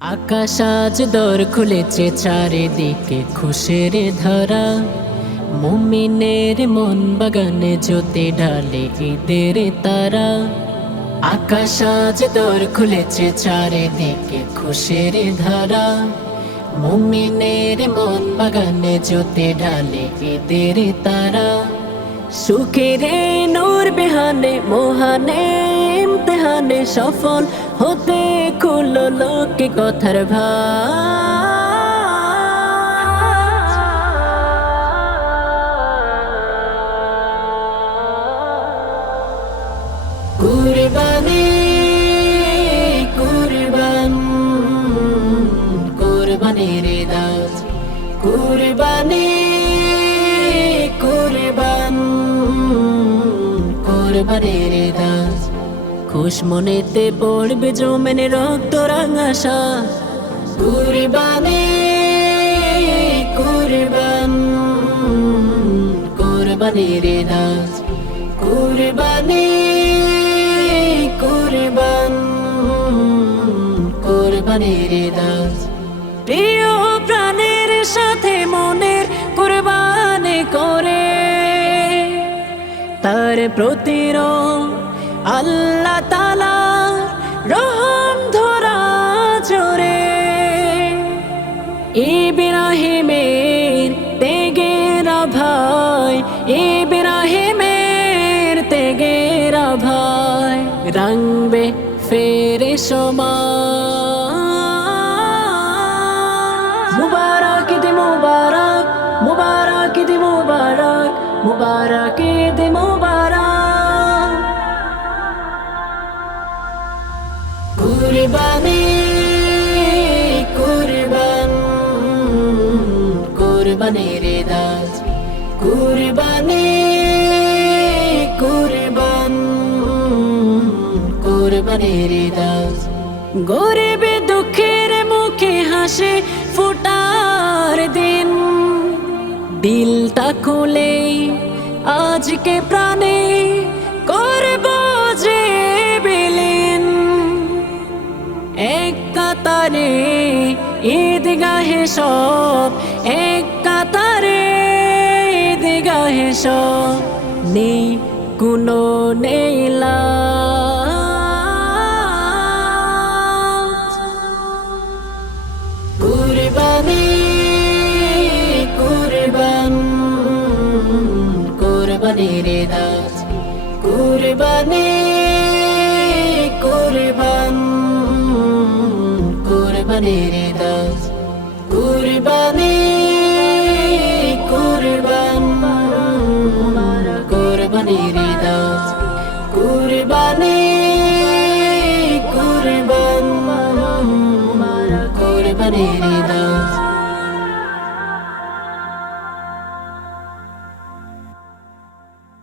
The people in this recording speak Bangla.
আকাশ আজ দর খুলেছে চারিদিকে খুশির ধারা, মুমিনের মন বাগানে জ্যোতি ঢালে ঈদের তারা। আকাশ আজ দর খুলেছে চারিদিকে খুশির ধারা, মুমিনের মন বাগানে জ্যোতি ঢালে ঈদের তারা। সুখের নূর বেহানে মোহানে ইমতিহানে সফল হতে খুললো লোকে কথার কুরবানি কুরবান কুরবানির দাস, কুরবানি কুরবান কুরবানির দাস। খুশ মনেতে পড়বে জমেনে রক্ত রাঙা শ্বাস, কুরবানি কুরবান কুরবানির দাস, কুরবানি কুরবান কুরবানির দাস। প্রিয় প্রাণের সাথে মনের কুরবানি করে তার প্রতির আল্লাহ তাআলা রহম ধরা জোরে। ইব্রাহিমের তেগেরা ভাই, ইব্রাহিমের তেগেরা ভাই রাঙবে ফেরে সময়। মুবারক ঈদ মুবারক, মুবারক ঈদ মুবারক, মুবারক ঈদ মুবারক। কুরবানি কুরবান কুরবানির দাস, কুরবানি কুরবান কুরবানির দাস। গরিব দুঃখের মুখে হাসি ফোটার দিন, দিলটা খুলে আজকে প্রাণে করব যে বিলীন। এক কাতারে ঈদগাহে সব, এক কাতারে ঈদগাহে সব, নেই কোনো নেই লাজ। কুরবানি কুরবান কুরবানির দাস, কুরবানি কুরবান কুরবানির দাস, কুরবানি কুরবান কুরবানির দাস, কুরবানি কুরবান কুরবানির দাস।